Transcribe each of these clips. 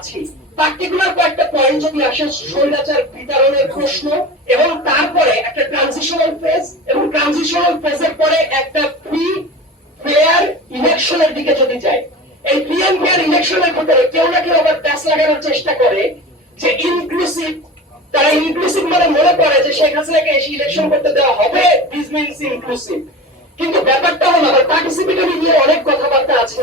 আছি। পার্টিকুলার কয়েকটা পয়েন্ট যদি আসে, স্বৈরাচার বিতরণের প্রশ্ন, এবং তারপরে একটা ট্রানজিশনাল ফেজ, এবং ট্রানজিশনাল ফেজের পরে একটা ফ্রি ফেয়ার ইলেকশনের দিকে যদি যায়, এই ফ্রি এন্ড ফেয়ার ইলেকশনের ভিতরে কেউ না কেউ আবার প্যাস লাগানোর চেষ্টা করে যে ইনক্লুসিভ। তারা ইনক্লুসিভ মানে মনে করে যে শেখ হাসিনাকে এসে ইলেকশন করতে দেওয়া হবে, দিস মিনস ইনক্লুসিভ। কিন্তু ব্যাপারটা হলো আবার পার্টিসিপেটরি নিয়ে অনেক কথাবার্তা আছে,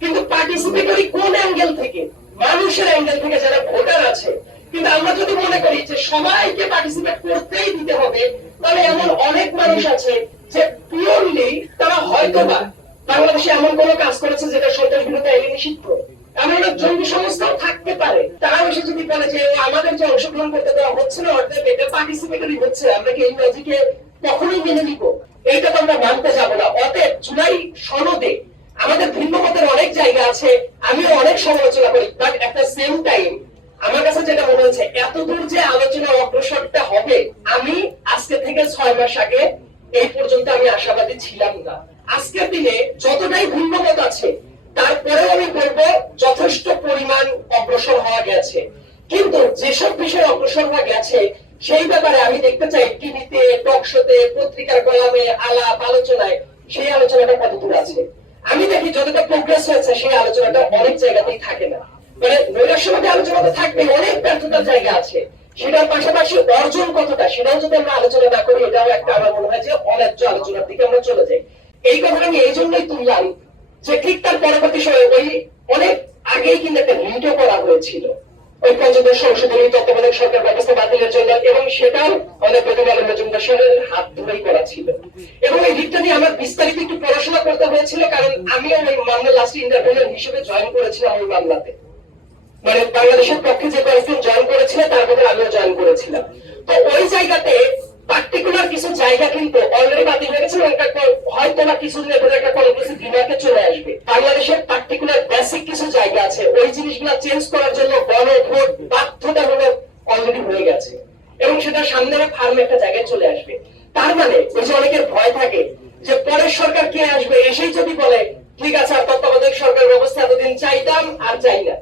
কিন্তু পার্টিসিপেটরি কোন অ্যাঙ্গেল থেকে? মানুষের অ্যাঙ্গেল থেকে, যারা ভোটার আছে। কিন্তু আমরা যদি মনে করি যে সবাইকে পার্টিসিপেট করতেই দিতে হবে, তাহলে এমন অনেক মানুষ আছে যে পিওরলি তারা হয়তোবা বাংলাদেশে এমন কোন কাজ করেছে যেটা সন্ত্রাস বিরোধী আইনে নিষিদ্ধ। এমন অনেক জঙ্গি সংস্থাও থাকতে পারে। তারাও এসে যদি বলে যে আমাদের যে অংশগ্রহণ করতে দেওয়া হচ্ছে না, অর্থাৎ এটা পার্টিসিপেটরি হচ্ছে, আমরা কি এই লজিকে কখনোই মেনে নিব? এইটা তো আমরা মানতে যাব না। অতএব জুলাই সনদে আমাদের ভিন্ন মতের অনেক জায়গা আছে, আমিও অনেক সমালোচনা করি, but at the same time আমার কাছে যেটা মনে হচ্ছে, এত দূর যে আলোচনা অগ্রসরটা হবে, আমি আজকে থেকে 6 মাস আগে এই পর্যন্ত আমি আশাবাদী ছিলাম না। আজকের দিনে যতটাই ভিন্ন মত আছে, তারপরেও আমি বলবো যথেষ্ট পরিমাণ অগ্রসর হওয়া গেছে। কিন্তু যেসব বিষয়ে অগ্রসর হওয়া গেছে, সেই ব্যাপারে আমি দেখতে চাই টিভিতে, টক শোতে, পত্রিকার কলামে, আলাপ আলোচনায় সেই আলোচনাটা কতদূর আছে। আমি দেখি যতটা প্রোগ্রেস হয়েছে, সেই আলোচনাটা অনেক জায়গাতেই থাকে না। মানে নৈরাশ্যবাদী আলোচনাতে থাকবে, অনেক ব্যর্থতার জায়গা আছে। সেটার পাশাপাশি অর্জন কতটা, সেটাও যদি আমরা আলোচনা না করি, এটাও একটা আমার মনে হয় যে অন্যায্য আলোচনার দিকে আমরা চলে যাই। এই কথাটা আমি এই জন্যই তুললাম যে ঠিক তার পরবর্তী সময়ে ওই অনেক আগেই কিন্তু একটা লিটও করা হয়েছিল ওই পঞ্চদশ সংশোধনী তত্ত্বাবধায়ক সরকার ব্যবস্থা বাতিলের জন্য, এবং সেটাও আমাদের প্রতিবাদ মজুমদার হাত ধরেই করা ছিল। এবং এই দিকটা নিয়ে আমার বিস্তারিত একটু পড়াশোনা করতে হয়েছিল, কারণ আমিও ওই মামলা লাস্ট ইন্টারভিউয়ার হিসেবে জয়েন করেছিলাম ওই মামলাতে। মানে বাংলাদেশের পক্ষে যে কয়েকজন জয়েন করেছিল, তার মধ্যে আমিও জয়েন করেছিলাম। তো ওই জায়গাতে পার্টিকুলার কিছু জায়গা কিন্তু অলরেডি বাতিল হয়ে গেছে, হয়তো না কিছুদিনের ভেতরে একটা কনক্লুসিভ রিমার্কে চলে আসবে। বাংলাদেশের পার্টিকুলার বেসিক কিছু জায়গা আছে, ওই জিনিসগুলো চেঞ্জ করার জন্য গণভোট বাধ্যতামূলক অলরেডি হয়ে গেছে, এবং সেটা সামনে ফার্ম একটা জায়গায় চলে আসবে। তার মানে ওই যে অনেকের ভয় থাকে যে পরের সরকার কে আসবে, এসেই যদি বলে ঠিক আছে আর তত্ত্বাবধায়ক সরকার ব্যবস্থা এতদিন চাইতাম আর চাই না,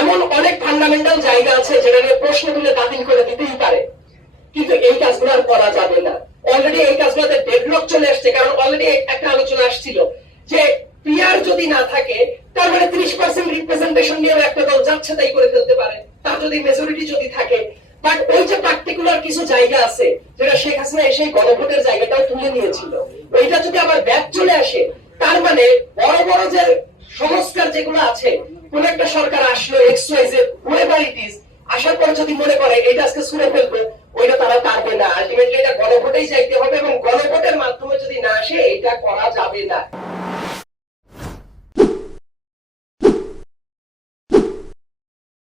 এমন অনেক ফান্ডামেন্টাল জায়গা আছে যেটা নিয়ে প্রশ্ন তুলে বাতিল করে দিতেই পারে। কিন্তু এই কাজগুলো আর করা যাবে না। অলরেডি এই কাজগুলোতে ডেডলক চলে আসছে, কারণ অলরেডি একটা আলোচনা আসছিল যে পিআর যদি না থাকে, তার মানে 30% রিপ্রেজেন্টেশন নিয়েও একটা দল যাচ্ছে তাই করে ফেলতে পারে, তার যদি মেজরিটি যদি থাকে। বাট ওই যে পার্টিকুলার কিছু জায়গা আছে যেটা শেখ হাসিনা এসে গণভোটের জায়গাটাও তুলে নিয়েছিল, ওইটা যদি আবার ব্যাক চলে আসে, তার মানে বড় বড় যে সংস্কার যেগুলো আছে, কোন একটা সরকার আসলো এক্সওয়াইজেড হুয়েভার ইট ইজ, আসার পর যদি মনে করে এটা আজকে ছুঁড়ে ফেলবে, ওইটা তারা পারবে না। আলটিমেটলি এটা গণভোটেই যাইতে হবে, এবং গণভোটের মাধ্যমে যদি না আসে, এটা করা যাবে না।